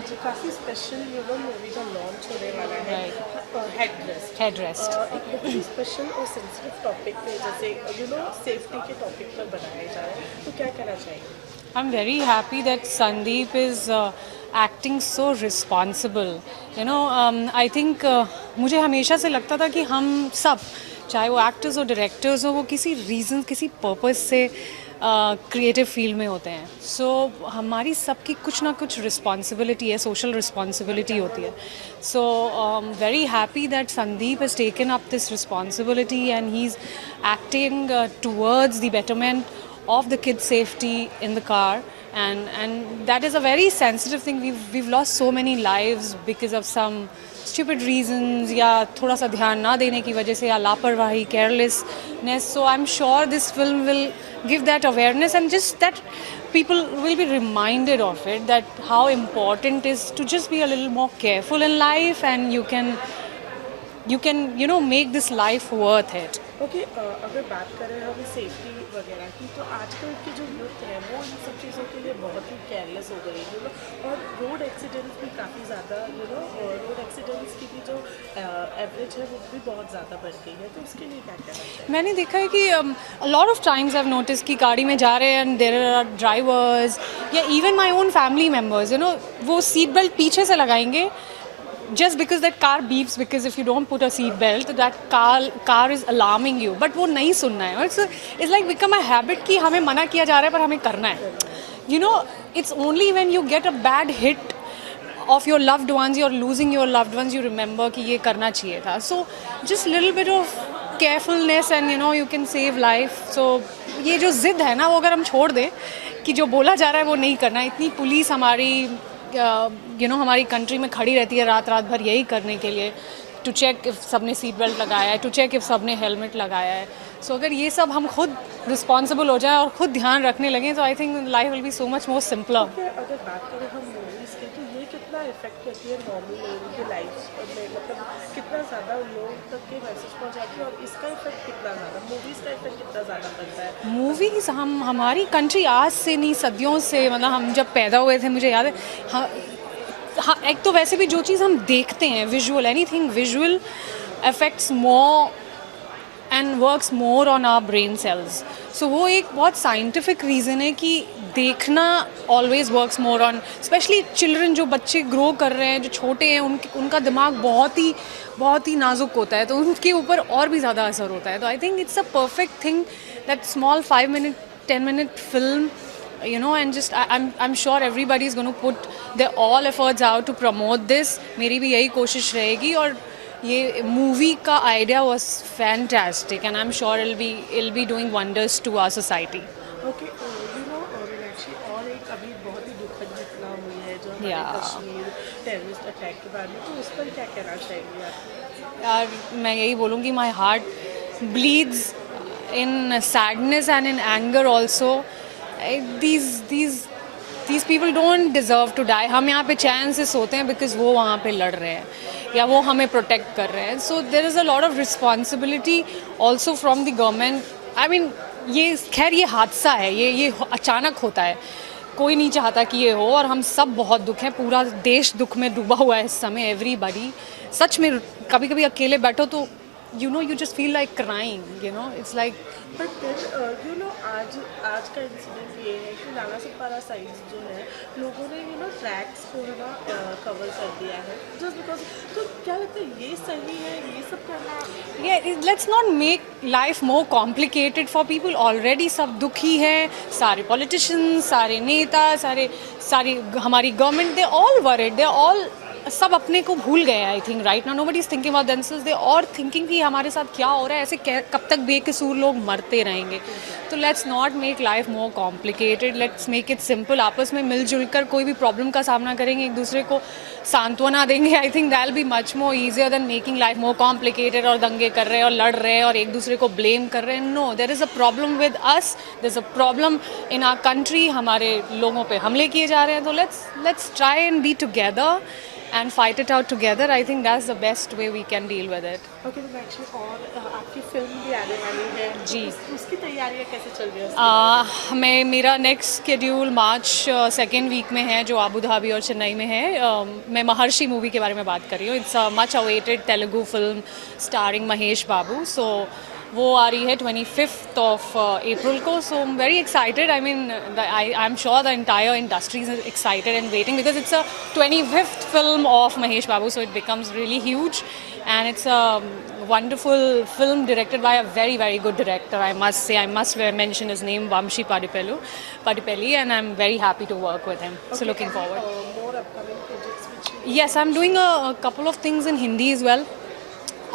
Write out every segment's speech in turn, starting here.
आज काफ़ी special movie का लॉन्च होने वाला है। हेडरेस्ट। हेडरेस्ट। एक बहुत ही स्पेशल और सेंसिटिव टॉपिक पे जैसे सेफ्टी के टॉपिक पर बनाया जा रहा है, तो क्या कहना चाहिए? I'm very happy that Sandeep is acting so responsible. I think मुझे हमेशा से लगता था कि हम सब, चाहे वो एक्टर्स हो डायरेक्टर्स हो, वो किसी रीज़न किसी पर्पस से क्रिएटिव फील्ड में होते हैं. हमारी सबकी कुछ ना कुछ रिस्पॉन्सिबिलिटी है, सोशल रिस्पॉन्सिबिलिटी होती है. Very happy that Sandeep has taken up this responsibility and he's acting towards the betterment of the kids' safety in the car, and that is a very sensitive thing. We've lost so many lives because of some stupid reasons, या थोड़ा सा ध्यान ना देने की वजह से, या लापरवाही, carelessness. So I'm sure this film will give that awareness, and just that people will be reminded of it, that how important is to just be a little more careful in life, and you can make this life worth it. Okay, अगर बात करें हम safety वगैरह की, तो आजकल की जो यूथ है वो इन सब चीज़ों के लिए बहुत ही केयरलेस हो गई है, और रोड एक्सीडेंट्स भी काफ़ी ज़्यादा और रोड एक्सीडेंट्स की भी जो एवरेज है वो भी बहुत ज़्यादा बढ़ गई है, तो उसके लिए क्या कहना चाहिए? मैंने देखा है कि lot of times I have notice कि गाड़ी में जा रहे हैं एंड देयर आर ड्राइवर्स या even my own family members, वो सीट बेल्ट पीछे से लगाएंगे just because that car beeps, because if you don't put a seat belt that car is alarming you, but वो नहीं सुनना है. It's like become a habit कि हमें मना किया जा रहा है पर हमें करना है. It's only when you get a bad hit of your loved ones, you're losing your loved ones, you remember कि ये करना चाहिए था. So just little bit of carefulness and you can save life. So ये जो जिद है ना, वो अगर हम छोड़ दें कि जो बोला जा रहा है वो नहीं करना. इतनी पुलिस हमारी हमारी कंट्री में खड़ी रहती है रात रात भर यही करने के लिए, टू चेक इफ़ सबने सीट बेल्ट लगाया है, टू चेक इफ़ सबने हेलमेट लगाया है. सो अगर ये सब हम खुद रिस्पॉन्सिबल हो जाए और खुद ध्यान रखने लगें, तो I think life will be so much more simpler. अगर बात करें हम मूवीज़ की, तो ये कितना इफेक्ट करती है नॉर्मल लोगों की लाइफ में, मतलब कितना ज़्यादा लोगों तक के मैसेज पहुँचाती है, और इसका इफेक्ट कितना ज़्यादा, मूवीज़ का इफेक्ट कितना ज़्यादा पड़ता है? मूवीज़ हमारी कंट्री आज से नहीं, सदियों से, मतलब हम जब पैदा हुए थे, मुझे याद है. हाँ, एक तो वैसे भी जो चीज़ हम देखते हैं, visual, anything visual affects more and works more on our brain cells. So वो एक बहुत साइंटिफिक रीज़न है कि देखना always works more on, specially children, जो बच्चे ग्रो कर रहे हैं, जो छोटे हैं, उनका दिमाग बहुत ही नाजुक होता है, तो उनके ऊपर और भी ज़्यादा असर होता है. तो I think it's a perfect thing that small 5-minute 10-minute film, and just I'm sure everybody is going to put their all efforts out to promote this. मेरी भी यही कोशिश रहेगी, और ये मूवी का idea was fantastic and I'm sure it'll be doing wonders to our society. Okay, Meenakshi, और एक अभी बहुत ही दुखद घटना हुई है जो हमारे Yeah. कश्मीर टेररिस्ट अटैक के बारे में, तो उस पर क्या कहना चाहेंगे आप? यार, मैं यही बोलूँगी, my heart bleeds in sadness and in anger also. These people don't deserve to die. हम यहाँ पे चैन से सोते हैं बिकॉज वो वहाँ पे लड़ रहे हैं या वो हमें प्रोटेक्ट कर रहे हैं. So there is a lot of responsibility also from the government. I mean, ये खैर ये हादसा है, ये अचानक होता है, कोई नहीं चाहता कि ये हो, और हम सब बहुत दुख हैं, पूरा देश दुख में डूबा हुआ है इस समय. एवरीबडी, सच में कभी कभी अकेले बैठो तो you just feel like crying, it's like. But आज का इंसिडेंट ये है कि नाला सपारा साइड जो है, लोगों ने ट्रैक्स को कवर कर दिया है जस्ट बिकॉज. तो क्या लगता है, ये सही है ये सब करना? Yeah, let's not make life more complicated for people. Already सब दुखी हैं, सारे politicians, सारे नेता, सारी हमारी government, they all worried, they all सब अपने को भूल गए. I think right now nobody is thinking about themselves, they are thinking कि हमारे साथ क्या हो रहा है, ऐसे कब तक बेकसूर लोग मरते रहेंगे. तो let's not make life more complicated, let's make it simple. आपस में मिलजुल कर कोई भी प्रॉब्लम का सामना करेंगे, एक दूसरे को सांत्वना देंगे, I think that will be much more easier than making life more complicated, और दंगे कर रहे हैं और लड़ रहे हैं और एक दूसरे को ब्लेम कर रहे हैं. No, there is a problem with us, there is a problem in our country, हमारे लोगों पे हमले किए जा रहे हैं. तो let's try and be together and fight it out together. I think that's the best way we can deal with it. Okay तो एक्चुअली और आपकी फिल्म भी आने वाली है तो जी। उसकी तैयारियां कैसे चल रही है मेरा next schedule March second week में है, जो आबू धाबी और चेन्नई में है. मैं महर्षि मूवी के बारे में बात कर रही हूँ. It's a much awaited Telugu film starring Mahesh Babu. So वो आ रही है 25th ऑफ अप्रैल को. So I am very excited. I mean I am sure the entire industry is excited and waiting because it's a 25th film of Mahesh Babu. So it becomes really huge and it's a wonderful film directed by a very, very good director, I must say. I must mention his name, Vamshi Padipelli, and I'm very happy to work with him. So looking forward. more upcoming projects which Yes, I'm doing a couple of things in Hindi as well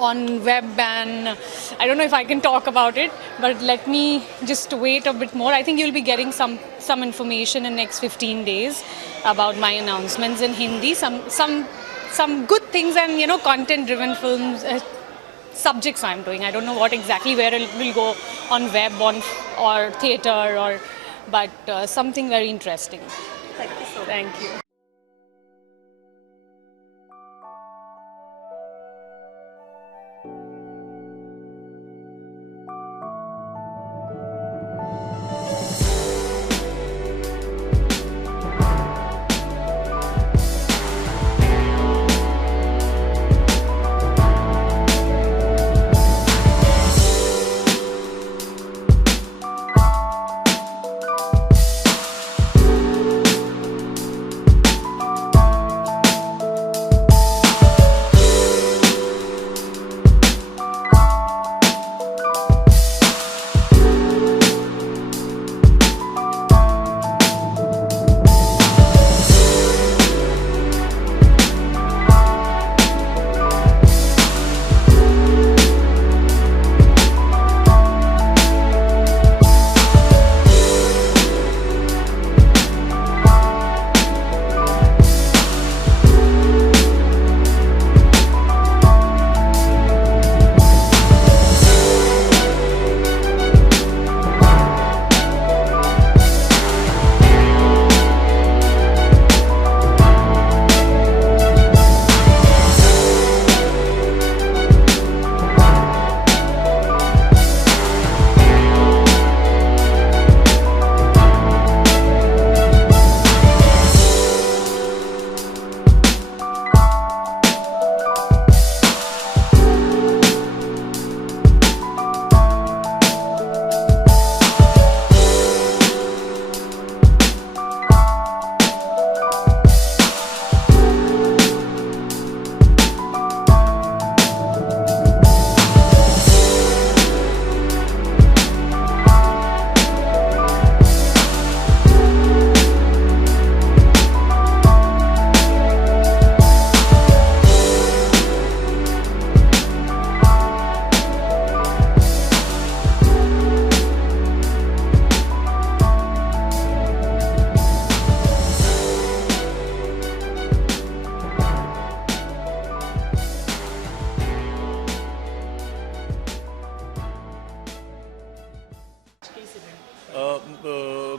on web, and I don't know if I can talk about it, but let me just wait a bit more. I think you'll be getting some information in next 15 days about my announcements in Hindi. Some good things and content driven films subjects I'm doing. I don't know what exactly where it will go on web or theater but something very interesting. thank you so much. Thank you.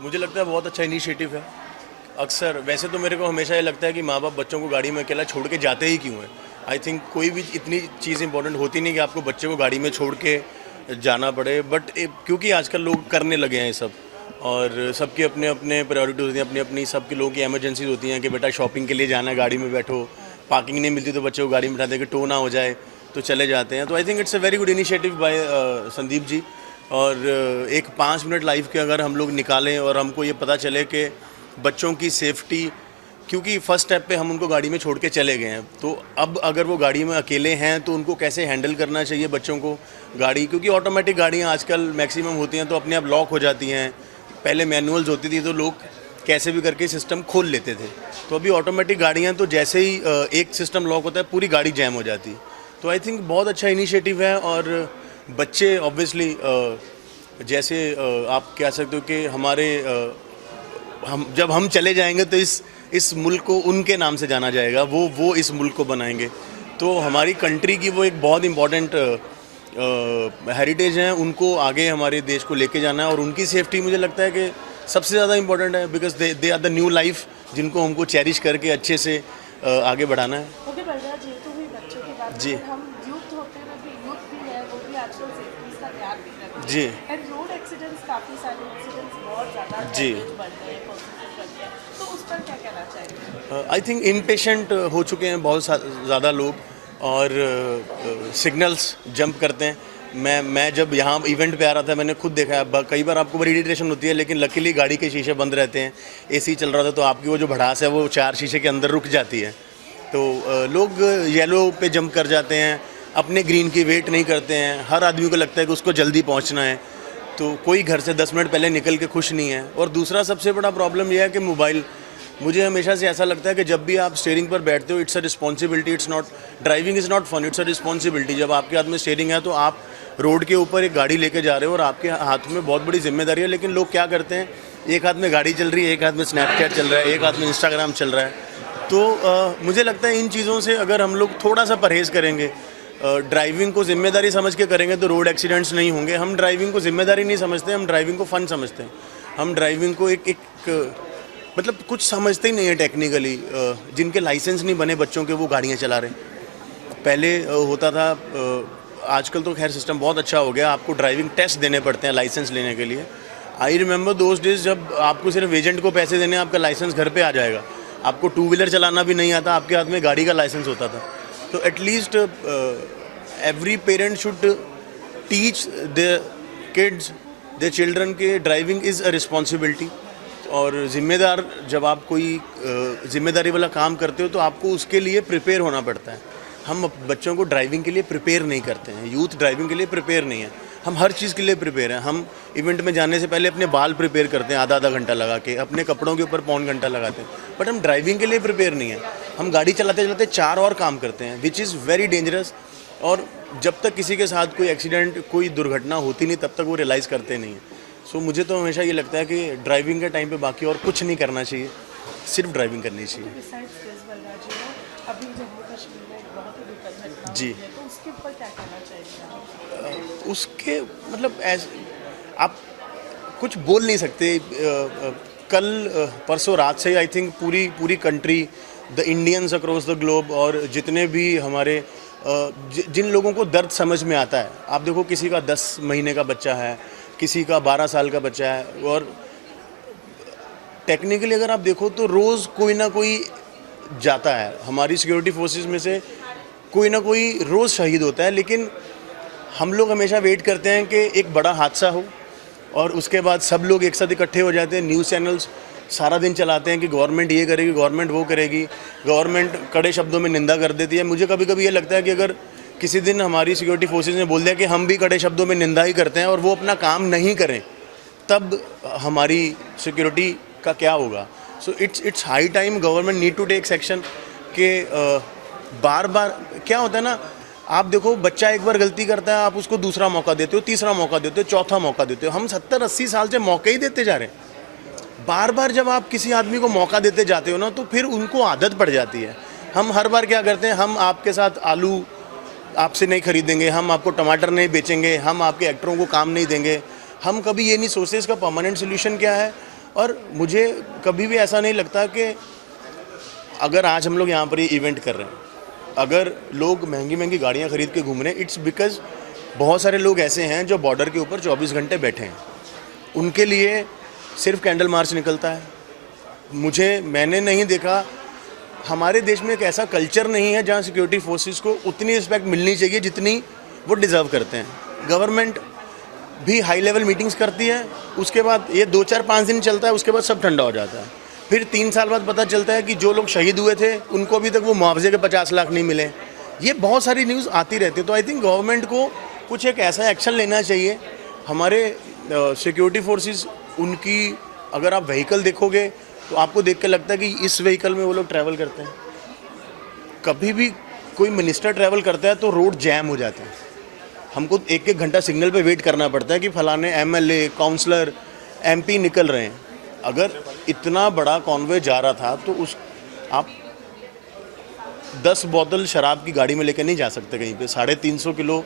मुझे लगता है बहुत अच्छा initiative है. अक्सर वैसे तो मेरे को हमेशा ये लगता है कि माँ बाप बच्चों को गाड़ी में अकेला छोड़ के जाते ही क्यों हैं. आई थिंक कोई भी इतनी चीज़ इंपॉर्टेंट होती नहीं कि आपको बच्चे को गाड़ी में छोड़ के जाना पड़े. बट क्योंकि आजकल लोग करने लगे हैं ये सब, और सबके अपने अपने प्रायोरिटीज होती हैं, अपनी अपनी सबके लोगों की एमरजेंसीज होती हैं कि बेटा शॉपिंग के लिए जाना है, गाड़ी में बैठो, पार्किंग नहीं मिलती तो बच्चे को गाड़ी में बिठा दें कि टो ना हो जाए तो चले जाते हैं. तो I think it's a very good initiative by Sandeep ji. और एक 5 मिनट लाइफ के अगर हम लोग निकालें और हमको ये पता चले कि बच्चों की सेफ्टी, क्योंकि फर्स्ट स्टेप पे हम उनको गाड़ी में छोड़ के चले गए हैं, तो अब अगर वो गाड़ी में अकेले हैं तो उनको कैसे हैंडल करना चाहिए बच्चों को गाड़ी, क्योंकि ऑटोमेटिक गाड़ियाँ आजकल मैक्सिमम होती हैं तो अपने आप लॉक हो जाती हैं. पहले मैनुअल्स होती थी तो लोग कैसे भी करके सिस्टम खोल लेते थे. तो अभी ऑटोमेटिक गाड़ियाँ तो जैसे ही एक सिस्टम लॉक होता है पूरी गाड़ी जैम हो जाती है. तो आई थिंक बहुत अच्छा इनिशिएटिव है. और बच्चे ऑब्वियसली जैसे आप कह सकते हो कि हमारे जब हम चले जाएंगे तो इस मुल्क को उनके नाम से जाना जाएगा, वो इस मुल्क को बनाएंगे. तो हमारी कंट्री की वो एक बहुत इम्पॉर्टेंट हेरिटेज है, उनको आगे हमारे देश को लेके जाना है. और उनकी सेफ्टी मुझे लगता है कि सबसे ज़्यादा इम्पॉर्टेंट है, because they are the new life जिनको हमको चेरिश करके अच्छे से आगे बढ़ाना है। ओके बलराज, ये तो हुई बच्चों की बात, जी। लेकिन हम यूथ होते हुए भी यूथ भी है, वो भी आजकल सेफ्टी का ध्यान नहीं रखते जी। एंड रोड एक्सीडेंट्स, काफ़ी सारे एक्सीडेंट्स बहुत ज़्यादा जी। damage बढ़ गए हैं, परसेंटेज बढ़ गया है, तो उस पर क्या कहना चाहेंगे? आई थिंक इम्पेशेंट हो चुके हैं बहुत ज़्यादा लोग और सिग्नल्स जंप करते हैं। मैं जब यहाँ इवेंट पे आ रहा था मैंने खुद देखा है, कई बार आपको बड़ी इरिटेशन होती है, लेकिन लकीली गाड़ी के शीशे बंद रहते हैं, एसी चल रहा था, तो आपकी वो जो भड़ास है वो 4 शीशे के अंदर रुक जाती है। तो लोग येलो पे जंप कर जाते हैं, अपने ग्रीन की वेट नहीं करते हैं। हर आदमी को लगता है कि उसको जल्दी पहुँचना है, तो कोई घर से 10 मिनट पहले निकल के खुश नहीं है। और दूसरा सबसे बड़ा प्रॉब्लम यह है कि मोबाइल, मुझे हमेशा से ऐसा लगता है कि जब भी आप स्टीयरिंग पर बैठते हो, it's a responsibility, it's not driving is not fun, it's a responsibility. जब आपके हाथ में स्टीयरिंग है तो आप रोड के ऊपर एक गाड़ी लेके जा रहे हो और आपके हाथ में बहुत बड़ी जिम्मेदारी है। लेकिन लोग क्या करते हैं, एक हाथ में गाड़ी चल रही है, एक हाथ में स्नैपचैट चल रहा है, एक हाथ में इंस्टाग्राम चल रहा है। तो मुझे लगता है इन चीज़ों से अगर हम लोग थोड़ा सा परहेज़ करेंगे, ड्राइविंग को जिम्मेदारी समझ के करेंगे, तो रोड एक्सीडेंट्स नहीं होंगे। हम ड्राइविंग को जिम्मेदारी नहीं समझते, हम ड्राइविंग को फ़न समझते हैं। हम ड्राइविंग को एक मतलब कुछ समझते ही नहीं है टेक्निकली। जिनके लाइसेंस नहीं बने बच्चों के, वो गाड़ियाँ चला रहे हैं। पहले होता था, आजकल तो खैर सिस्टम बहुत अच्छा हो गया, आपको ड्राइविंग टेस्ट देने पड़ते हैं लाइसेंस लेने के लिए। आई रिमेंबर दोज डेज जब आपको सिर्फ एजेंट को पैसे देने, आपका लाइसेंस घर पे आ जाएगा। आपको 2 व्हीलर चलाना भी नहीं आता, आपके हाथ में गाड़ी का लाइसेंस होता था। तो at least every parent should teach the kids, the children के ड्राइविंग इज़ अ रिस्पॉन्सिबिलिटी। और ज़िम्मेदार, जब आप कोई ज़िम्मेदारी वाला काम करते हो तो आपको उसके लिए प्रिपेयर होना पड़ता है। हम बच्चों को ड्राइविंग के लिए प्रिपेयर नहीं करते हैं, यूथ ड्राइविंग के लिए प्रिपेयर नहीं है। हम हर चीज़ के लिए प्रिपेयर हैं। हम इवेंट में जाने से पहले अपने बाल प्रिपेयर करते हैं आधा घंटा लगा के, अपने कपड़ों के ऊपर पौन घंटा लगाते हैं, बट हम ड्राइविंग के लिए प्रिपेयर नहीं है। हम गाड़ी चलाते चलाते 4 और काम करते हैं, विच इज़ वेरी डेंजरस। और जब तक किसी के साथ कोई एक्सीडेंट, कोई दुर्घटना होती नहीं, तब तक वो रियलाइज़ करते नहीं हैं। सो मुझे तो हमेशा ये लगता है कि ड्राइविंग के टाइम पे बाकी और कुछ नहीं करना चाहिए, सिर्फ ड्राइविंग करनी चाहिए। Besides this, बलराज जी, अभी जम्मू कश्मीर में एक बहुत ही दुखद घटना जी। हुई है, तो उसके ऊपर क्या कहना चाहेंगे आप? उसके मतलब आप कुछ बोल नहीं सकते। कल परसों रात से आई थिंक पूरी country, the Indians across the globe, और जितने भी हमारे जिन लोगों को दर्द समझ में आता है, आप देखो किसी का 10 महीने का बच्चा है, किसी का 12 साल का बच्चा है, और टेक्निकली अगर आप देखो तो रोज़ कोई ना कोई जाता है। हमारी सिक्योरिटी फोर्सेस में से कोई ना कोई रोज़ शहीद होता है। लेकिन हम लोग हमेशा वेट करते हैं कि एक बड़ा हादसा हो और उसके बाद सब लोग एक साथ इकट्ठे हो जाते हैं। न्यूज़ चैनल्स सारा दिन चलाते हैं कि गवर्नमेंट ये करेगी, गवर्नमेंट वो करेगी, गवर्नमेंट कड़े शब्दों में निंदा कर देती है। मुझे कभी कभी ये लगता है कि अगर किसी दिन हमारी सिक्योरिटी फोर्सेस ने बोल दिया कि हम भी कड़े शब्दों में निंदा ही करते हैं और वो अपना काम नहीं करें, तब हमारी सिक्योरिटी का क्या होगा। So it's high time government need to take section के बार बार क्या होता है ना, आप देखो बच्चा एक बार गलती करता है, आप उसको दूसरा मौका देते हो, तीसरा मौका देते हो, चौथा मौका देते हो। हम 70-80 साल से मौके ही देते जा रहे हैं। बार बार जब आप किसी आदमी को मौका देते जाते हो ना, तो फिर उनको आदत पड़ जाती है। हम हर बार क्या करते हैं, हम आपके साथ आलू आपसे नहीं खरीदेंगे, हम आपको टमाटर नहीं बेचेंगे, हम आपके एक्टरों को काम नहीं देंगे। हम कभी ये नहीं सोचते इसका परमानेंट सोल्यूशन क्या है। और मुझे कभी भी ऐसा नहीं लगता कि अगर आज हम लोग यहाँ पर ये इवेंट कर रहे हैं, अगर लोग महंगी महंगी गाड़ियाँ खरीद के घूम रहे हैं, इट्स बिकॉज बहुत सारे लोग ऐसे हैं जो बॉर्डर के ऊपर 24 घंटे बैठे हैं। उनके लिए सिर्फ कैंडल मार्च निकलता है। मैंने नहीं देखा, हमारे देश में एक ऐसा कल्चर नहीं है जहाँ सिक्योरिटी फोर्सेस को उतनी रिस्पेक्ट मिलनी चाहिए जितनी वो डिज़र्व करते हैं। गवर्नमेंट भी हाई लेवल मीटिंग्स करती है, उसके बाद ये 2-4-5 दिन चलता है, उसके बाद सब ठंडा हो जाता है। फिर 3 साल बाद पता चलता है कि जो लोग शहीद हुए थे उनको अभी तक वो मुआवजे के 50 लाख नहीं मिले। ये बहुत सारी न्यूज़ आती रहती है। तो आई थिंक गवर्नमेंट को कुछ एक ऐसा एक्शन लेना चाहिए। हमारे सिक्योरिटी फोर्सेस, उनकी अगर आप व्हीकल देखोगे तो आपको देख के लगता है कि इस व्हीकल में वो लोग ट्रैवल करते हैं। कभी भी कोई मिनिस्टर ट्रैवल करता है तो रोड जैम हो जाते हैं, हमको 1-1 घंटा सिग्नल पे वेट करना पड़ता है कि फलाने एमएलए, काउंसलर, एमपी निकल रहे हैं। अगर इतना बड़ा कॉन्वे जा रहा था तो आप 10 बोतल शराब की गाड़ी में लेकर नहीं जा सकते कहीं पे। 350 किलो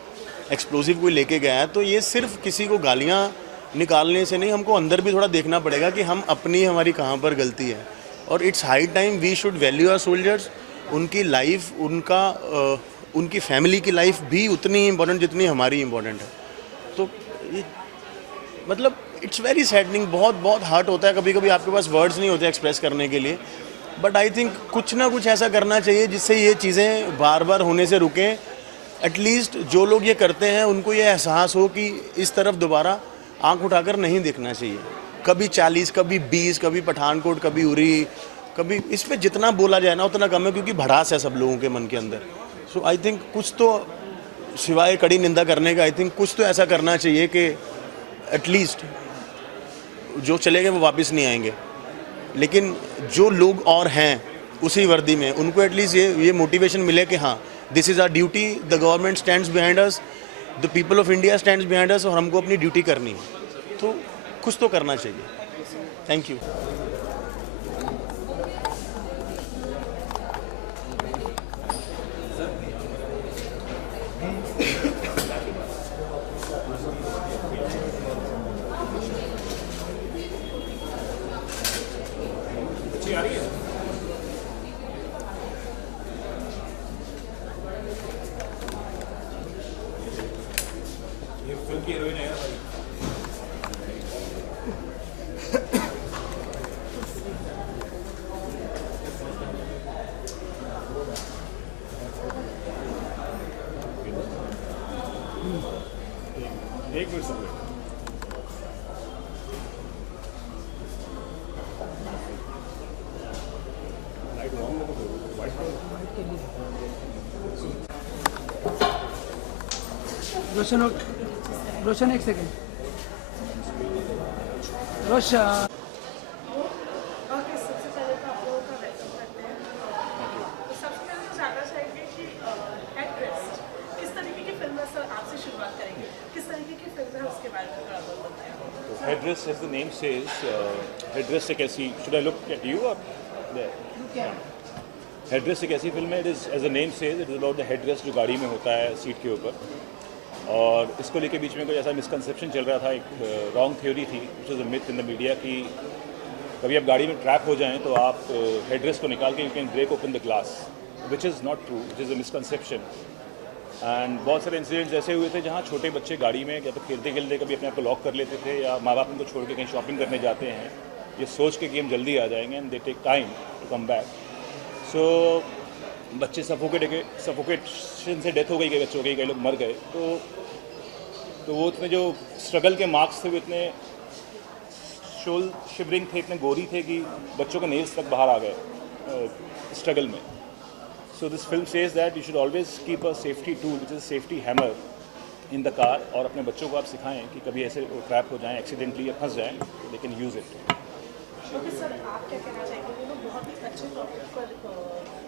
एक्सप्लोजिव कोई लेके गया है। तो ये सिर्फ किसी को गालियाँ निकालने से नहीं, हमको अंदर भी थोड़ा देखना पड़ेगा कि हमारी कहाँ पर गलती है। और it's high time we should value our soldiers. उनकी लाइफ, उनकी फैमिली की लाइफ भी उतनी इम्पोर्टेंट जितनी हमारी इम्पोर्टेंट है। तो ये मतलब इट्स वेरी सैडनिंग, बहुत बहुत हर्ट होता है, कभी कभी आपके पास वर्ड्स नहीं होते एक्सप्रेस करने के लिए। बट आई थिंक कुछ ना कुछ ऐसा करना चाहिए जिससे ये चीज़ें बार बार होने से रुकें। एटलीस्ट जो लोग ये करते हैं उनको ये एहसास हो कि इस तरफ दोबारा आंख उठाकर नहीं देखना चाहिए। कभी 40, कभी 20, कभी पठानकोट, कभी उरी, कभी इस पे जितना बोला जाए ना उतना कम है, क्योंकि भड़ास है सब लोगों के मन के अंदर। सो आई थिंक कुछ तो सिवाय कड़ी निंदा करने का, आई थिंक कुछ तो ऐसा करना चाहिए कि एटलीस्ट जो चले गए वो वापस नहीं आएंगे, लेकिन जो लोग और हैं उसी वर्दी में उनको एटलीस्ट ये मोटिवेशन मिले कि हाँ, this is our duty, the government stands behind us, the people of India stands behind us, और हमको अपनी ड्यूटी करनी है। तो कुछ तो करना चाहिए। Thank you. एक मिनट समय रोशन एक सेकेंड। रोशन ओके, सबसे पहले तो आप लोगों का वेलकम करते हैं। तो सबसे पहले तो जानना चाहेंगे कि हेडरेस्ट किस तरीके की फिल्म है सर? आपसे शुरुआत करेंगे, किस तरीके की फिल्म है उसके बारे में थोड़ा बहुत बताएं। headdress, as the name says, headdress एक ऐसी, should I look at you or there? headdress एक ऐसी फिल्म है, it is as the name says, it is about the headdress जो गाड़ी में होता है सीट के ऊपर। और इसको लेके बीच में कोई ऐसा मिसकंसेप्शन चल रहा था, एक रॉन्ग थ्योरी थी, विच is a myth in the media, कि कभी आप गाड़ी में ट्रैप हो जाएं तो आप हेडरेस को निकाल के you can break open the glass, which is not true, which is a misconception. And बहुत सारे इंसिडेंट्स ऐसे हुए थे जहाँ छोटे बच्चे गाड़ी में या तो खेलते खेलते कभी अपने आप को लॉक कर लेते थे, या माँ बाप उनको छोड़ के कहीं शॉपिंग करने जाते हैं ये सोच के कि हम जल्दी आ जाएंगे, and they take time to come back. So बच्चे सफोकेशन से डेथ हो गई, कई बच्चों की, कई लोग मर गए। तो वो इतने जो स्ट्रगल के मार्क्स थे वो इतने शोल शिवरिंग थे, इतने गोरी थे कि बच्चों के नेल्स तक बाहर आ गए स्ट्रगल में। So this film says that you should always keep a safety tool which is safety hammer in the car, और अपने बच्चों को आप सिखाएं कि कभी ऐसे ट्रैप हो जाएं, एक्सीडेंटली या फंस जाएं, they can use it. Okay sir, आप क्या कहना चाहेंगे? वो लोग बहुत ही अच्छे टॉपिक पर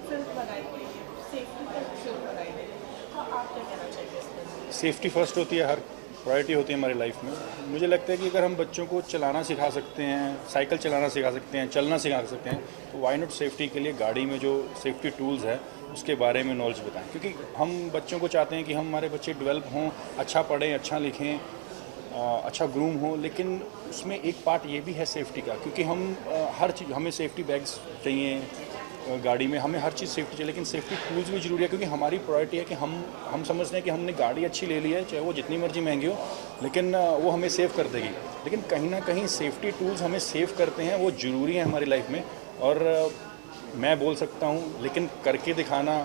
फिल्म बनाई गई है, सेफ्टी पर फिल्म बनाई गई है, तो आप क्या कहना चाहेंगे इस पर? सेफ्टी फर्स्ट होती है, हर प्रायोरिटी होती है हमारी लाइफ में। मुझे लगता है कि अगर हम बच्चों को चलाना सिखा सकते हैं, साइकिल चलाना सिखा सकते हैं, चलना सिखा सकते हैं, तो वाई नॉट सेफ्टी के लिए गाड़ी में जो सेफ्टी टूल्स है उसके बारे में नॉलेज बताएं। क्योंकि हम बच्चों को चाहते हैं कि हमारे बच्चे डेवलप हों, अच्छा पढ़ें, अच्छा लिखें, अच्छा ग्रूम हो, लेकिन उसमें एक पार्ट ये भी है सेफ्टी का, क्योंकि हम हर चीज़, हमें सेफ्टी बैग्स चाहिए गाड़ी में, हमें हर चीज़ सेफ्टी चाहिए, लेकिन सेफ्टी टूल्स भी ज़रूरी है। क्योंकि हमारी प्रायोरिटी है कि हम समझते हैं कि हमने गाड़ी अच्छी ले ली है, चाहे वो जितनी मर्जी महंगी हो, लेकिन वो हमें सेव कर देगी। लेकिन कहीं ना कहीं सेफ्टी टूल्स हमें सेव करते हैं, वो ज़रूरी है हमारी लाइफ में। और मैं बोल सकता हूँ, लेकिन करके दिखाना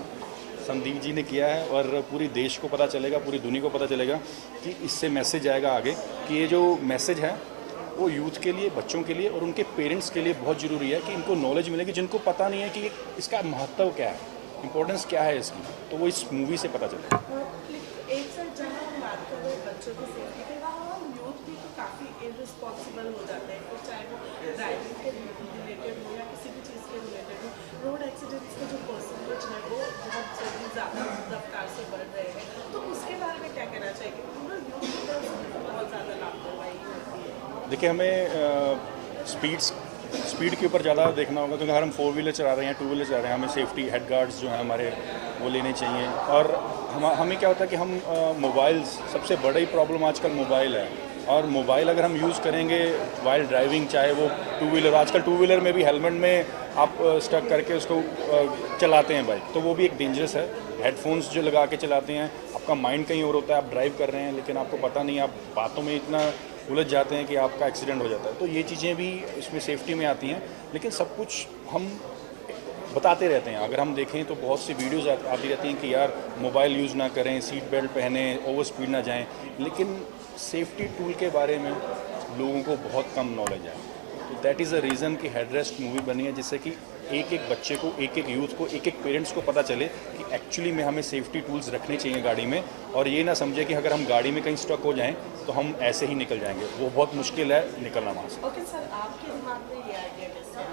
संदीप जी ने किया है, और पूरी देश को पता चलेगा, पूरी दुनिया को पता चलेगा कि इससे मैसेज आएगा आगे कि ये जो मैसेज है वो यूथ के लिए, बच्चों के लिए और उनके पेरेंट्स के लिए बहुत ज़रूरी है कि इनको नॉलेज मिलेगी, जिनको पता नहीं है कि इसका महत्व क्या है, इंपॉर्टेंस क्या है इसकी, तो वो इस मूवी से पता चलेगा। एक सर, जहाँ हम बात कर रहे हैं बच्चों की सेफ्टी की, वहाँ हम यूथ भी तो काफ़ी इररिस्पॉन्सिबल हो जाते हैं, फिर चाहे वो ड्राइविंग के रिलेटेड हो या किसी भी चीज़ के रिलेटेड हो। रोड एक्सीडेंट्स का जो परसेंटेज है वो बहुत ज़्यादा रफ्तार से बढ़ रहे हैं, तो उसके बारे में क्या कहना चाहिए? रूरल यूथ की तरफ से बहुत ज़्यादा लापरवाही होती है। देखिए, हमें स्पीड के ऊपर ज़्यादा देखना होगा, क्योंकि अगर हम 4 व्हीलर चला रहे हैं, 2 व्हीलर चला रहे हैं, हमें सेफ्टी हेड गार्ड्स जो हैं हमारे वो लेने चाहिए। और हमें क्या होता है कि हम मोबाइल्स, सबसे बड़ी प्रॉब्लम आजकल मोबाइल है, और मोबाइल अगर हम यूज़ करेंगे वाइल ड्राइविंग, चाहे वो टू व्हीलर, आजकल टू व्हीलर में भी हेलमेट में आप स्टक करके उसको चलाते हैं बाइक, तो वो भी एक डेंजरस है। हेडफोन्स जो लगा के चलाते हैं, आपका माइंड कहीं और होता है, आप ड्राइव कर रहे हैं लेकिन आपको पता नहीं, आप बातों में इतना उलझ जाते हैं कि आपका एक्सीडेंट हो जाता है। तो ये चीज़ें भी इसमें सेफ्टी में आती हैं, लेकिन सब कुछ हम बताते रहते हैं। अगर हम देखें तो बहुत सी वीडियोज़ आती रहती हैं कि यार मोबाइल यूज़ ना करें, सीट बेल्ट पहने, ओवर स्पीड ना जाएं, लेकिन सेफ्टी टूल के बारे में लोगों को बहुत कम नॉलेज है। तो दैट इज़ द रीज़न कि हेडरेस्ट मूवी बनी है, जिससे कि एक एक बच्चे को, एक एक यूथ को, एक एक पेरेंट्स को पता चले कि एक्चुअली में हमें सेफ्टी टूल्स रखने चाहिए गाड़ी में, और ये ना समझे कि अगर हम गाड़ी में कहीं स्टक हो जाएं तो हम ऐसे ही निकल जाएंगे। वो बहुत मुश्किल है निकलना वहाँ से। ओके सर, आपके दिमाग में ये आइडिया कैसे आया?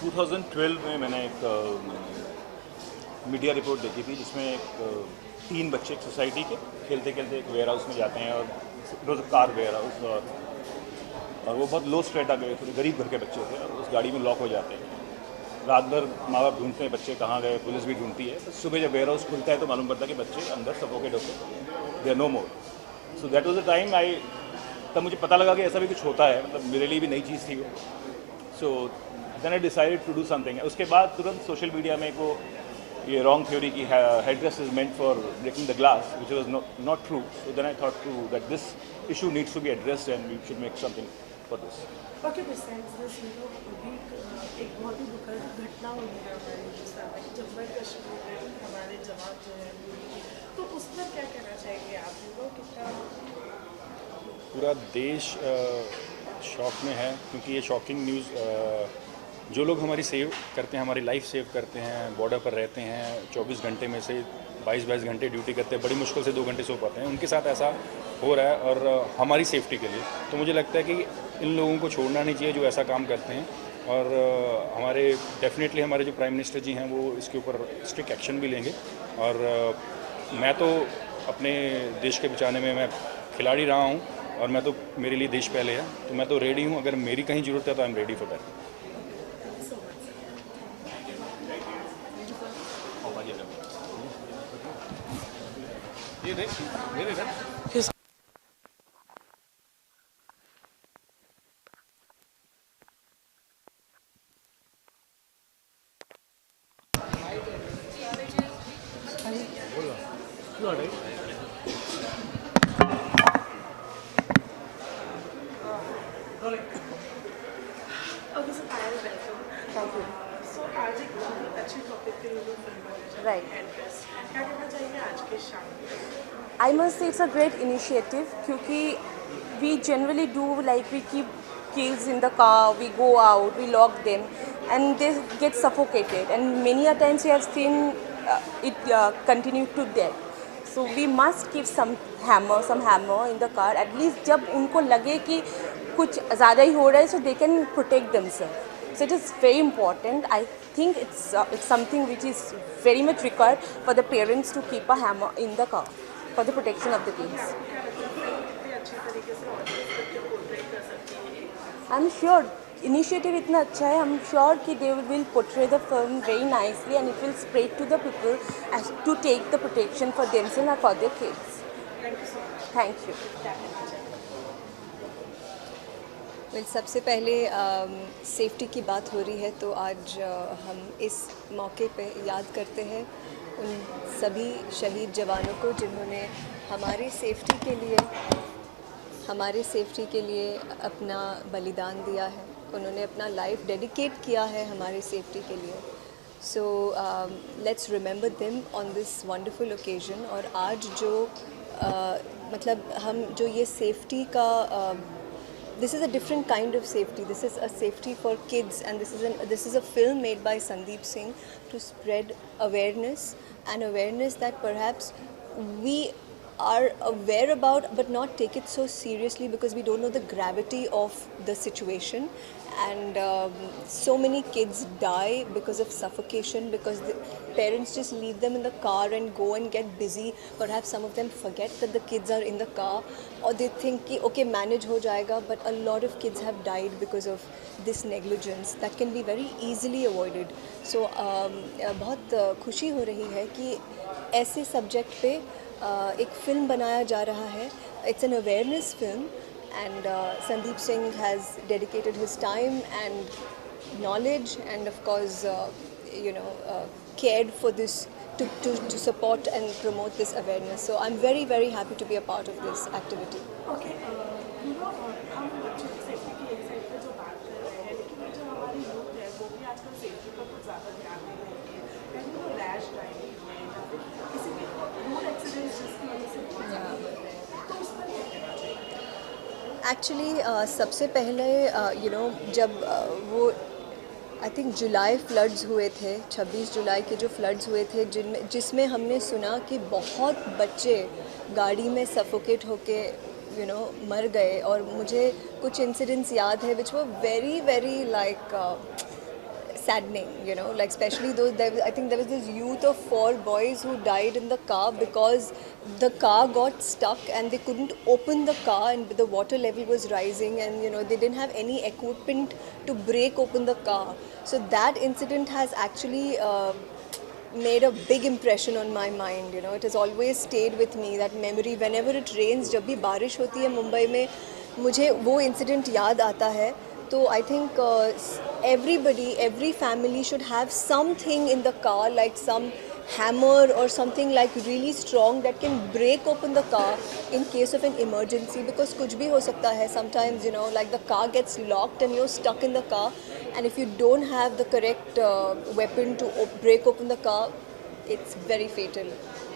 2012 में मैंने एक मीडिया रिपोर्ट देखी थी जिसमें एक 3 बच्चे एक सोसाइटी के खेलते खेलते एक वेयर हाउस में जाते हैं, और it was car warehouse, और वो बहुत लो स्ट्रेटा गए, थोड़े गरीब घर के बच्चे थे, और उस गाड़ी में लॉक हो जाते हैं। रात भर माँ बाप ढूंढते हैं बच्चे कहाँ गए, पुलिस भी ढूंढती है। तो सुबह जब वेयर हाउस खुलता है तो मालूम पड़ता है कि बच्चे अंदर सफोकेट होकर they are no more. So that was the time तब मुझे पता लगा कि ऐसा भी कुछ होता है, मतलब मेरे लिए भी नई चीज़ थी वो। So then I decided to do something. उसके बाद तुरंत सोशल मीडिया में वो ये रॉन्ग थ्योरी की headrest is meant for breaking the glass, which was not true. So then I thought to that this issue needs to be addressed and we should make something for this. Okay, besides this अभी एक बहुत ही दुखद घटना हुई है हमारे हिंदुस्तान में, जम्मू कश्मीर में हमारे जवान जो है, तो उस पर क्या कहना चाहेंगे आप? कितना पूरा देश शॉक में है, क्योंकि ये शॉकिंग न्यूज़, जो लोग हमारी सेव करते हैं, हमारी लाइफ सेव करते हैं, बॉर्डर पर रहते हैं, 24 घंटे में से 22 घंटे ड्यूटी करते हैं, बड़ी मुश्किल से 2 घंटे सो पाते हैं, उनके साथ ऐसा हो रहा है, और हमारी सेफ्टी के लिए तो मुझे लगता है कि इन लोगों को छोड़ना नहीं चाहिए जो ऐसा काम करते हैं। और हमारे डेफिनेटली हमारे जो प्राइम मिनिस्टर जी हैं वो इसके ऊपर स्ट्रिक्ट एक्शन भी लेंगे। और मैं तो अपने देश के बचाने में मैं खिलाड़ी रहा हूँ, और मैं तो, मेरे लिए देश पहले है, तो मैं तो रेडी हूँ। अगर मेरी कहीं ज़रूरत है तो I am ready for that. Okay sir, I am welcome. Thank you. So आज एक बहुत ही अच्छे टॉपिक पे लोग Right. एड्रेस क्या कहना चाहिए आज के शाम में? I must say it's a great initiative क्योंकि we generally do like we keep kids in the car, we go out, we lock them and they get suffocated and many a times we have seen it continue to death. So we must keep some hammer in the car at least जब उनको लगे कि कुछ ज़्यादा ही हो रहा है so they can protect themselves. So it is very important. I think it's something which is very much required for the parents to keep a hammer in the car for the protection of the kids. कितने अच्छे तरीके से audience तक के portrait कर सकती है? I'm sure initiative इतना अच्छा है. I'm sure कि they will portray the film very nicely and it will spread to the people as to take the protection for themselves and for their kids. Thank you. सबसे पहले safety की बात हो रही है तो आज हम इस मौके पे याद करते हैं उन सभी शहीद जवानों को जिन्होंने हमारी सेफ्टी के लिए अपना बलिदान दिया है. उन्होंने अपना लाइफ डेडिकेट किया है हमारी सेफ्टी के लिए. So let's remember them on this wonderful occasion. और आज जो मतलब हम जो ये सेफ्टी का this is a different kind of safety. This is a safety for kids and this is a film made by Sandeep Singh to spread awareness that perhaps we are aware about but not take it so seriously because we don't know the gravity of the situation. And so many kids die because of suffocation because the parents just leave them in the car and go and get busy. Perhaps some of them forget that the kids are in the car or they think कि okay manage हो जाएगा, but a lot of kids have died because of this negligence that can be very easily avoided. So बहुत खुशी हो रही है कि ऐसे सब्जेक्ट पे एक फिल्म बनाया जा रहा है. It's an awareness film, and Sandeep Singh has dedicated his time and knowledge and of course cared for this to support and promote this awareness. So I'm very, very happy to be a part of this activity. Okay हम बच्चों की safety की एक side पे जो बात कर रहे हैं, लेकिन ये जो हमारी यूथ है वो भी आजकल सेफ्टी पर कुछ ज़्यादा ध्यान नहीं देती है. एंड वो रैश ड्राइविंग में या फिर किसी भी रोड एक्सीडेंट्स जिसकी वजह से बहुत ज़्यादा बढ़ रहे हैं, तो उस पर क्या कहना चाहिए? एक्चुअली सबसे पहले जब वो आई थिंक जुलाई फ्लड्स हुए थे, 26 जुलाई के जो फ्लड्स हुए थे जिसमें हमने सुना कि बहुत बच्चे गाड़ी में सफोकेट होके मर गए. और मुझे कुछ इंसिडेंट्स याद है which were very very like saddening, like especially those, I think there was this youth of 4 boys who died in the car because the car got stuck and they couldn't open the car and the water level was rising, and they didn't have any equipment to break open the car. So that incident has actually made a big impression on my mind. It has always stayed with me, that memory. Whenever it rains, जब भी बारिश होती है मुंबई में, मुझे वो incident याद आता है. So I think every family should have something in the car, like some hammer or something like really strong that can break open the car in case of an emergency, because कुछ भी हो सकता है. Sometimes like the car gets locked and you're stuck in the car, and if you don't have the correct weapon to break open the car, it's very fatal.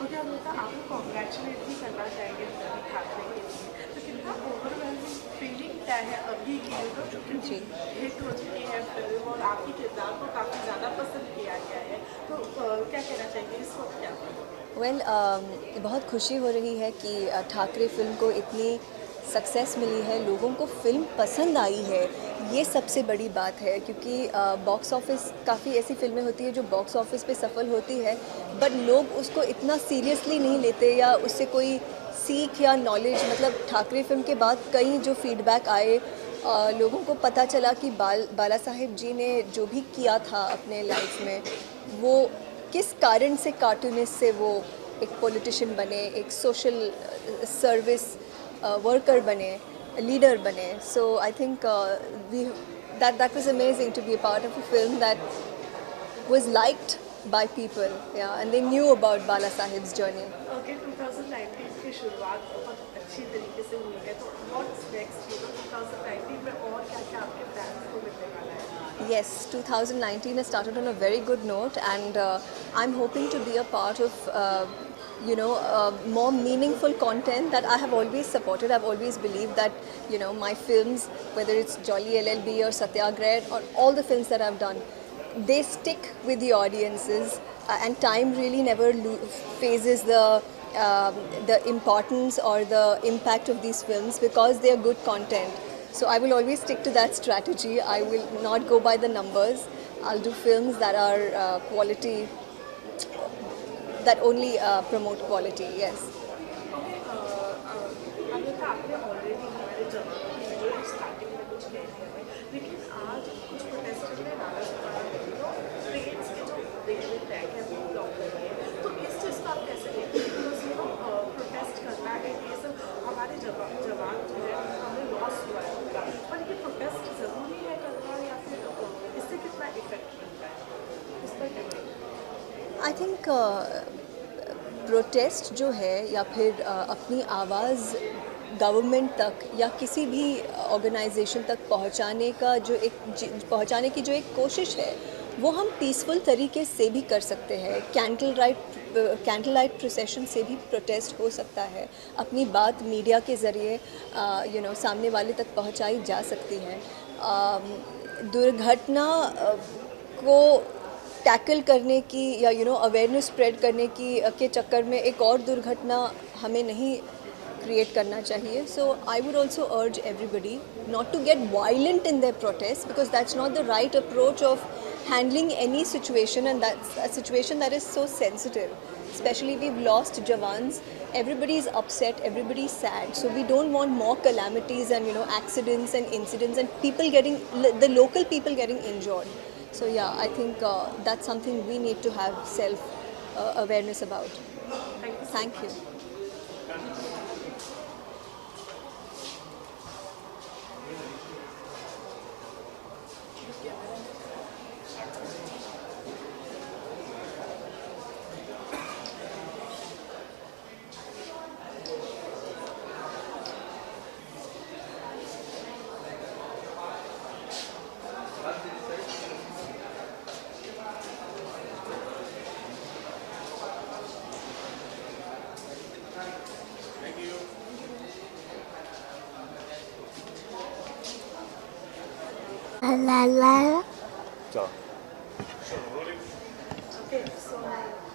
Okay Amrita, आपको congratulate भी करना चाहेंगे रवि ठाकरे के लिए. तो कितना ओवरवेलमिंग फीलिंग क्या है अभी की, जो कि हिट हो चुकी है फिल्म और आपके किरदार को काफ़ी ज़्यादा पसंद किया गया है, तो क्या कहना चाहेंगे इस वक्त क्या? वेल बहुत खुशी हो रही है कि ठाकरे फिल्म को इतनी सक्सेस मिली है, लोगों को फिल्म पसंद आई है. ये सबसे बड़ी बात है, क्योंकि बॉक्स ऑफिस, काफ़ी ऐसी फिल्में होती है जो बॉक्स ऑफिस पे सफल होती है बट लोग उसको इतना सीरियसली नहीं लेते या उससे कोई सीख या नॉलेज. मतलब ठाकरे फिल्म के बाद कई जो फीडबैक आए, लोगों को पता चला कि बाला साहेब जी ने जो भी किया था अपने लाइफ में, वो किस कारण से कार्टूनिस्ट से वो एक पॉलिटिशियन बने, एक सोशल सर्विस वर्कर बने, लीडर बने. So I think that was amazing to be a part of a film that was liked by people, and they knew about Bala Saheb's journey. Okay 2019 की शुरुआत बहुत अच्छी तरीके से हुई है, तो व्हाट्स नेक्स्ट 2019 में और क्या क्या आपके प्लान्स को मिलने वाला है? Yes, 2019 has started on a very good note, and I'm hoping to be a part of more meaningful content that I have always supported. I've always believed that my films, whether it's Jolly LLB or Satyagrah or all the films that I've done, they stick with the audiences, and time really never phases the importance or the impact of these films, because they are good content. So I will always stick to that strategy. I will not go by the numbers. I'll do films that are quality, that only promote quality. Yes. Amrita, आपने already हमारे जवानों की video starting में कुछ कह दिया है, लेकिन आज कुछ प्रोटेस्टर्स ने नारा लगाया ट्रेन्स के जो रेलवे ट्रैक है वो ब्लॉक कर रहे हैं. तो इस चीज़ को आप कैसे देखते हैं? बिकॉज प्रोटेस्ट करना है, ये सब हमारे जवान जो है हमें लॉस हुआ है उनका, पर ये प्रोटेस्ट ज़रूरी है करना, या फिर इससे कितना इफेक्ट मिलता है, इस पर क्या? आई थिंक प्रोटेस्ट जो है, या फिर अपनी आवाज़ गवर्नमेंट तक या किसी भी ऑर्गेनाइजेशन तक पहुंचाने की जो एक कोशिश है, वो हम पीसफुल तरीके से भी कर सकते हैं. कैंडल लाइट प्रोसेशन से भी प्रोटेस्ट हो सकता है. अपनी बात मीडिया के ज़रिए सामने वाले तक पहुंचाई जा सकती है. दुर्घटना को टैकल करने की या अवेयरनेस स्प्रेड करने के चक्कर में एक और दुर्घटना हमें नहीं क्रिएट करना चाहिए. So I would also urge everybody not to get violent in their protest, because that's not the right approach of handling any situation, and that's a situation that is so sensitive. Especially we've lost Jawans. Everybody is upset. Everybody is sad. So we don't want more calamities and accidents and incidents and the local people getting injured. So yeah, I think that's something we need to have self awareness about. Thank you. La la. चलो Okay, so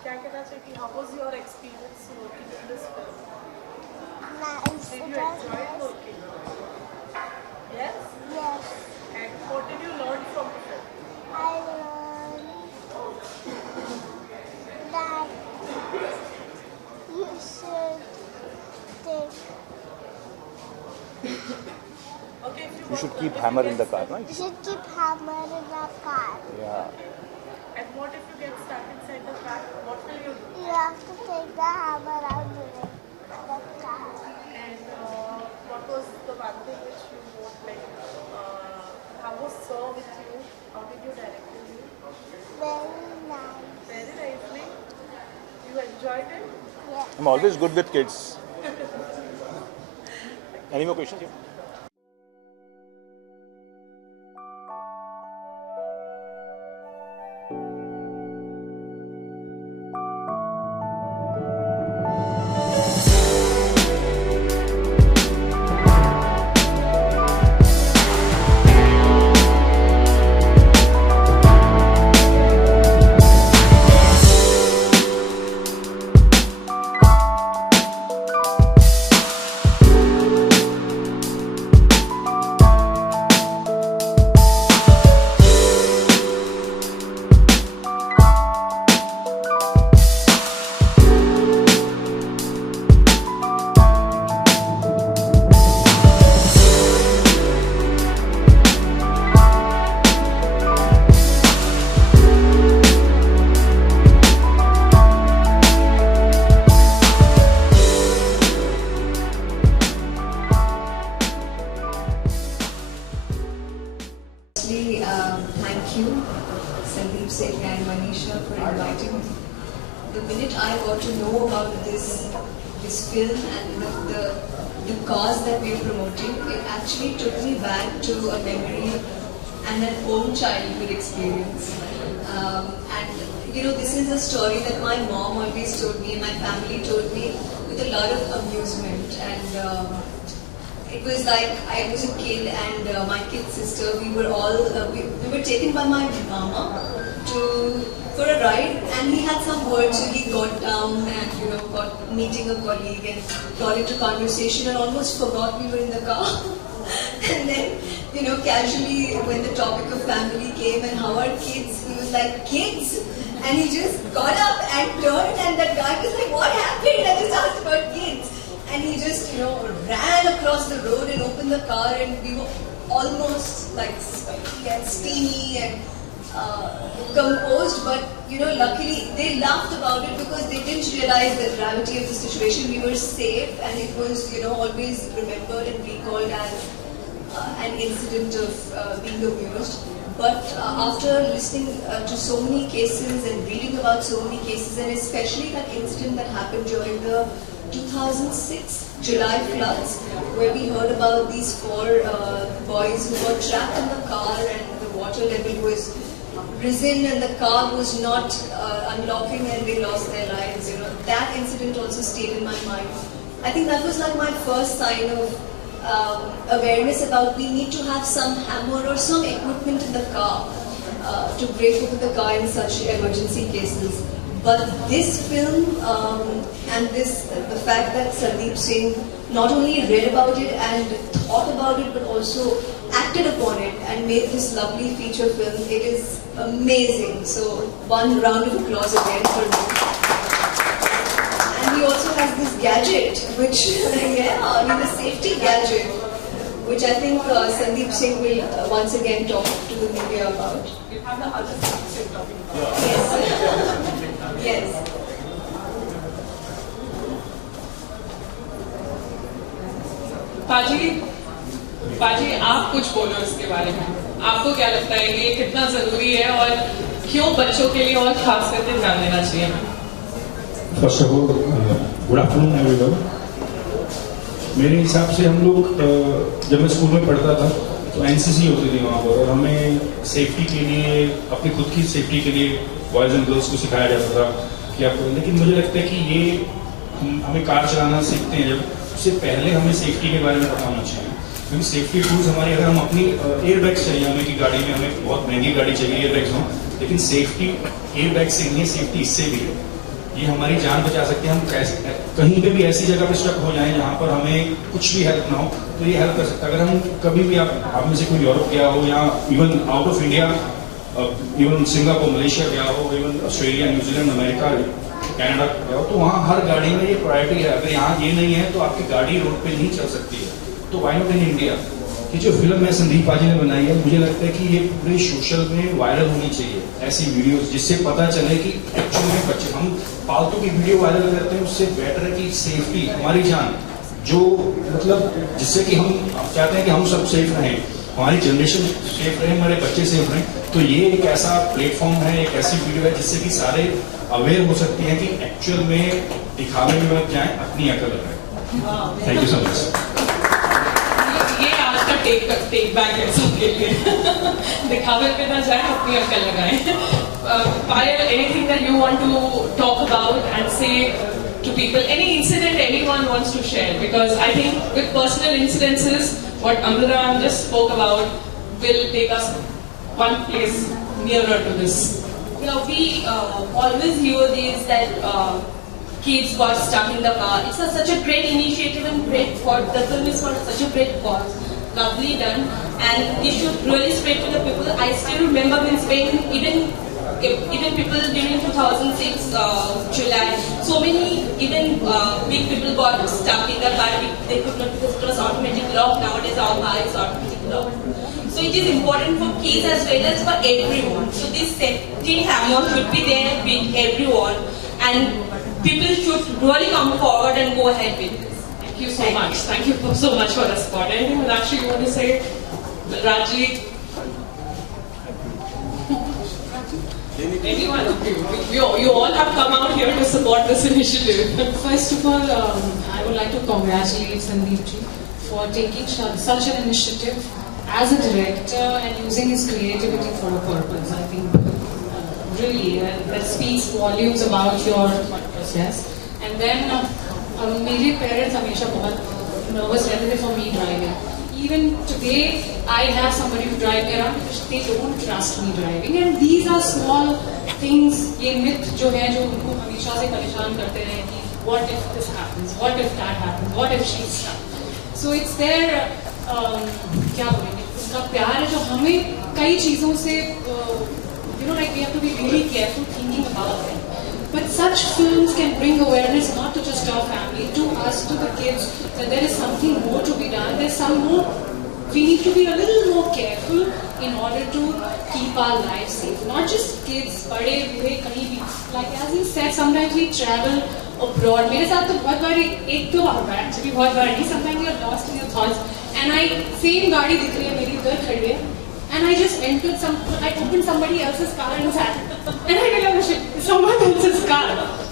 क्या कहना चाहिए कि how was your experience working in this film? Nice. Did you enjoy working? Yes? Yes. And what did you learn from the film? I learned that you should take. Okay, if you should keep hammer in the car, You right? should keep hammer in the car. Yeah. And what if you get stuck inside the car? What will you do? You have to take the hammer out of the car. And what was the one thing which you wrote, like, how was Sir with you? How did you direct him? Very nice. Very nicely. You enjoyed it? Yes. I'm always good with kids. Any more questions? Yeah. Firstly, thank you, Sandeep Singh and Manisha, for inviting me. The minute I got to know about this film and the cause that we're promoting, it actually took me back to a memory and an own childhood experience. And you know, this is a story that my mom always told me and my family told me with a lot of amusement. And it was like I was a kid and my kid sister, we were all, we were taken by my mama for a ride, and he had some words, so he got down and, you know, got meeting a colleague and got into conversation and almost forgot we were in the car. And then, you know, casually when the topic of family came and how are kids, he was like, kids? And he just got up and turned, and that guy was like, what happened? I just asked about kids. And he just, you know, ran across the road and opened the car, and we were almost like sweaty and steamy and composed, but you know, luckily they laughed about it because they didn't realize the gravity of the situation. We were safe, and it was, you know, always remembered and recalled as an incident of being amused. But after listening to so many cases and reading about so many cases, and especially that incident that happened during the 2006 July floods, where we heard about these 4 boys who were trapped in the car and the water level was risen and the car was not unlocking and they lost their lives. You know, that incident also stayed in my mind. I think that was like my first sign of awareness about we need to have some hammer or some equipment in the car to break open the car in such emergency cases. But this film and the fact that Sandeep Singh not only read about it and thought about it, but also acted upon it and made this lovely feature film, it is amazing. So one round of applause again for me. And he also has this gadget, which, the safety gadget, which I think Sandeep Singh will once again talk to the media about. You have the other things talking about. Yes. Yes. पाजी आप कुछ बोलो इसके बारे में, आपको क्या लगता है ये कितना जरूरी है और क्यों बच्चों के लिए और खास करके ध्यान देना चाहिए? First of all good afternoon everyone. मेरे हिसाब से हम लोग जब मैं स्कूल में पढ़ता था तो एनसीसी होती थी वहाँ पर, और हमें सेफ्टी के लिए, अपनी खुद की सेफ्टी के लिए बॉयज़ एंड गर्ल्स को सिखाया जाता था कि आपको, लेकिन मुझे लगता है कि ये हमें कार चलाना सीखते हैं जब, उससे पहले हमें सेफ्टी के बारे में पता होना चाहिए। क्योंकि सेफ्टी टूल्स हमारे, अगर हम अपनी एयरबैग्स चाहिए हमें कि गाड़ी में, हमें बहुत महंगी गाड़ी चाहिए एयरबैग्स हों, लेकिन सेफ्टी एयरबैग से नहीं है, सेफ्टी इससे भी है। ये हमारी जान बचा सकते हैं। हम कैसे कहीं पे भी ऐसी जगह पे स्टक हो जाएं जहाँ पर हमें कुछ भी हेल्प ना हो तो ये हेल्प कर सकता है। अगर हम कभी भी, आप में से कोई यूरोप गया हो या even out of India, even Singapore, Malaysia गया हो, even Australia, New Zealand, America, Canada गया हो, तो वहाँ हर गाड़ी में ये प्रायोरिटी है। अगर यहाँ ये नहीं है तो आपकी गाड़ी रोड पे नहीं चल सकती है। तो वाई नॉट इन इंडिया? कि जो फिल्म है संदीप पाजी ने बनाई है, मुझे लगता है कि ये पूरे सोशल में वायरल होनी चाहिए ऐसी वीडियोस, जिससे पता चले कि एक्चुअल में बच्चे, हम फालतू की वीडियो वायरल करते हैं, उससे बेटर है कि सेफ्टी, हमारी जान, जो मतलब जिससे कि हम चाहते हैं कि हम सब सेफ रहें, हमारी जनरेशन सेफ रहे, हमारे बच्चे सेफ रहें। तो ये एक ऐसा प्लेटफॉर्म है, एक ऐसी वीडियो है जिससे कि सारे अवेयर हो सकते हैं कि एक्चुअल में दिखावे में मत जाएं, अपनी अकल लगाएं। Thank you so much. Take back है सबके लिए। दिखावे पे ना जाए, अपनी अकल लगाएं। Payal, anything that you want to talk about and say to people, any incident anyone wants to share? Because I think with personal incidences, what Amrita just spoke about will take us one place nearer to this. You know, we always hear this that kids got stuck in the car. It's such a great initiative and great cause. The film is for such a great cause. Lovely done, and we should really spread to the people. I still remember when even people during 2006 July, so many even big people got stuck in the car. They could not, because it was automatic lock. Nowadays our car is automatic lock. So it is important for kids as well as for everyone. So this safety hammer should be there with everyone, and people should really come forward and go ahead with this. Thank you so much. Thank you so much for the support. Anything Meenakshi you want to say? Rajit? Anyone of you? You all have come out here to support this initiative. First of all, I would like to congratulate Sandeep ji for taking such an initiative as a director and using his creativity for a purpose. I think really that speaks volumes about your process. And then मेरे parents हमेशा बहुत nervous रहते थे for me driving. Even today I have somebody to drive me around, they don't trust me driving, and these are small things. ये myth जो है जो उनको हमेशा से परेशान करते रहे कि what if this happens, what if that happens, what if she is stuck. So it's there, क्या बोलेंगे, उनका प्यार है जो हमें कई चीज़ों से, you know, like we have to be really careful thinking about it. But such films can bring awareness not to just our family, to us, to the kids, that there is something more to be done. There's some more, we need to be a little more careful in order to keep our lives safe. Not just kids, बड़े बूढ़े कहीं भी. Like as he said, sometimes we travel abroad. मेरे साथ तो बहुत बार एक दो बार हुआ है, actually बहुत बार नहीं. Sometimes you're lost in your thoughts, and same गाड़ी दिख रही है मेरी, उधर खड़ी है. And I just entered I opened somebody else's car and sat. And I realized, shit, it's someone else's car.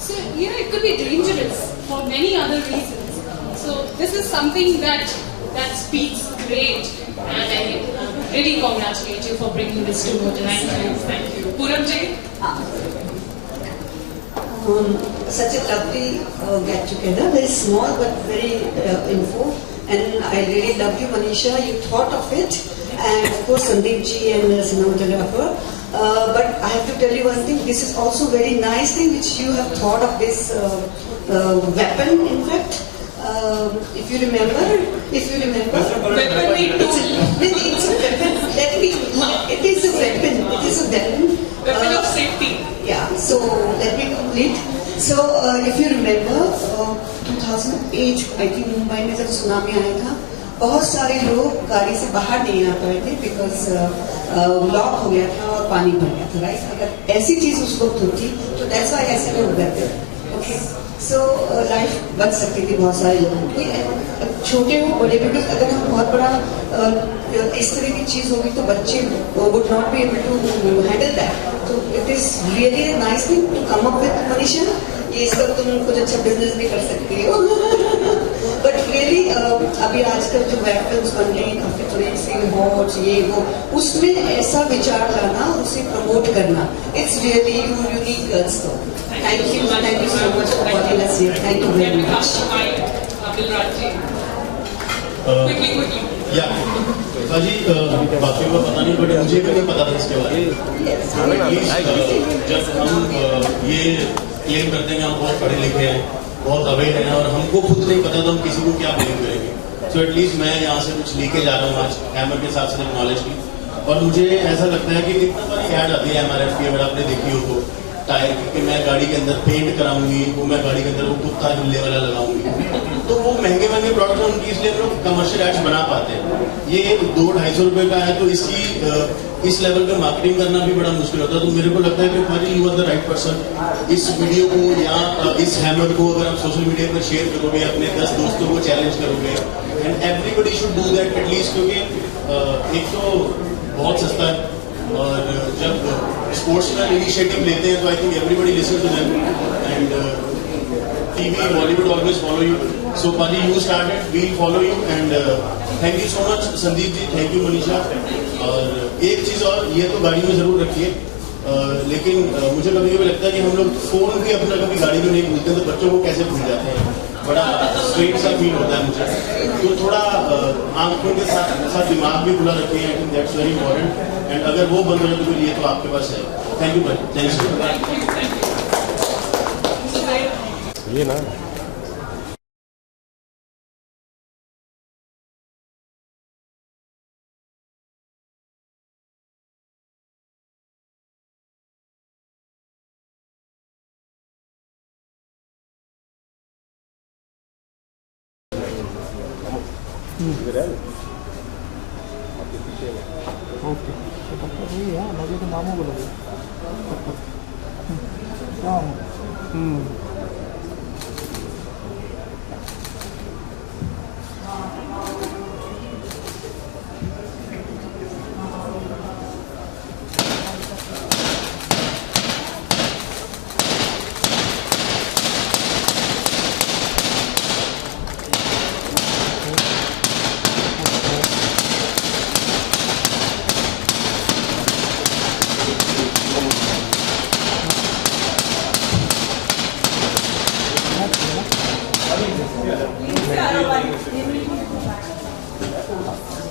So, you know, it could be dangerous for many other reasons. So, this is something that speaks great. And I really congratulate you for bringing this to me. Thank you. Puram ji? Such a lovely get together, very small but very info. And I really love you, Manisha. You thought of it. And of course Sandeep ji and the cinematographer. But I have to tell you one thing, this is also very nice thing which you have thought of this weapon, in fact. If you remember, weapon need to, it's a weapon, it is a weapon, weapon of safety. Yeah, so let me complete. So if you remember 2008, I think Mumbai में जब tsunami आया था, बहुत सारे लोग गाड़ी से बाहर नहीं आ पाए थे बिकॉज लॉक हो गया था और पानी भर गया था, राइट? अगर ऐसी चीज उस वक्त होती तो दैट्स व्हाई ऐसे लोग गए थे। ओके, सो लाइफ बच सकती थी बहुत सारे लोगों की, छोटे हो बड़े, बिकॉज अगर हम बहुत बड़ा इस तरह की चीज़ होगी तो बच्चे would not be able to handle that. तो it is really a nice thing to come up with Manisha. ये इसका तुम कुछ अच्छा बिजनेस भी कर सकती हो. बट रियली अभी आजकल जो वेब फिल्म्स बन रही हैं काफ़ी थोड़ी सी हॉट ये वो, उसमें ऐसा विचार लाना, उसे प्रमोट करना, इट्स रियली यूनिक गर्ल्स. तो thank you so much for calling us here. Thank you very much. या जी बाकी को पता नहीं, बट मुझे भी नहीं पता था इसके बारे में. जब हम ये क्लेम करते हैं कि हम बहुत पढ़े लिखे हैं, बहुत अवेयर हैं, और हमको खुद नहीं पता तो हम किसी को क्या ब्लेम करेंगे. सो एटलीस्ट मैं यहाँ से कुछ लेके जा रहा हूँ आज हैमर के साथ साथ नॉलेज की. और मुझे ऐसा लगता है कि इतना सारी ऐड आती है MRF की, अगर आपने देखी हो तो, टायर की, कि मैं गाड़ी के अंदर पेंट कराऊंगी, वो मैं गाड़ी के अंदर वो कुत्ता हिलने वाला लगाऊंगी. तो वो महंगे महंगे प्रोडक्ट हैं उनकी, इसलिए हम लोग कमर्शियल एड्स बना पाते हैं. ये 200-250 रुपए का है, तो इसकी इस लेवल पे मार्केटिंग करना भी बड़ा मुश्किल होता है. तो मेरे को लगता है कि भाई you are the right person. इस वीडियो को या इस हैमर को अगर आप सोशल मीडिया पर शेयर करोगे, अपने 10 दोस्तों को चैलेंज करोगे, and everybody should do that at least. क्योंकि एक तो बहुत सस्ता है, और जब स्पोर्ट्समैन इनिशिएटिव लेते हैं तो I think everybody listen to them. And TV, Bollywood always follow you. So Paji, you started, we'll follow you. And thank you so much Sandeep ji, thank you Manisha. और एक चीज़ और, ये तो गाड़ी में ज़रूर रखिए, लेकिन मुझे कभी कभी लगता है कि हम लोग फ़ोन भी अपना कभी गाड़ी में नहीं भूलते, तो बच्चों को कैसे भूल जाते हैं. बड़ा स्ट्रेट सा फील होता है मुझे. तो थोड़ा आंखों के साथ दिमाग भी खुला रखिए. I think that's very important. And अगर वो बंद हो जाए तो ये तो आपके पास है. थैंक यू भाई. थैंक्स. ये ना ओके, वही है, लगे तो मामू को लगे.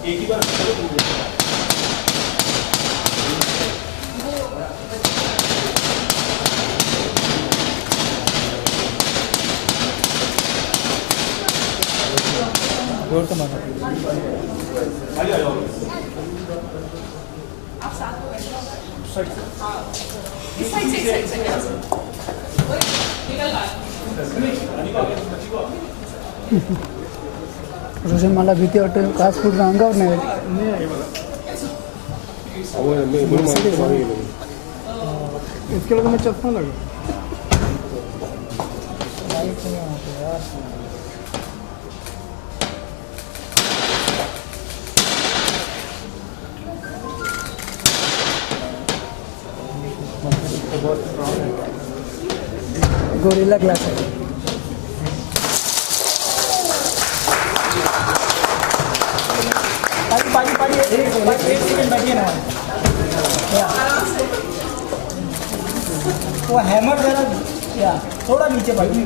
एक ही बार जोर से मारो. रोशन मला भीती वाटते, काच पूर्ण अंगावर नाही. इसके लिए मैं चश्मा लगा. गोरिल्ला ग्लास है. पानी एक सेकंड बैठिए ना. वो हैमर जरा या थोड़ा नीचे बैठिए.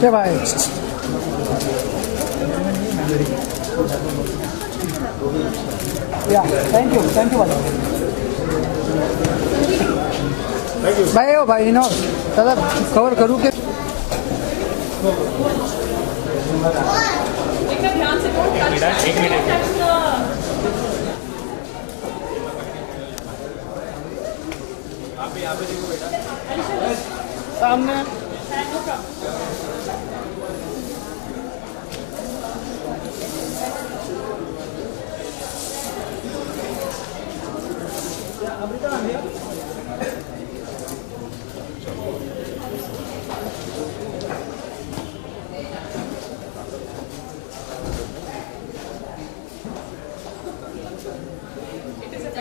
क्या भाई? या थैंक यू भाई. हो भाई नो दादा कवर करूँ के एक मिनट सामने.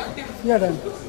supportive. Yeah, done.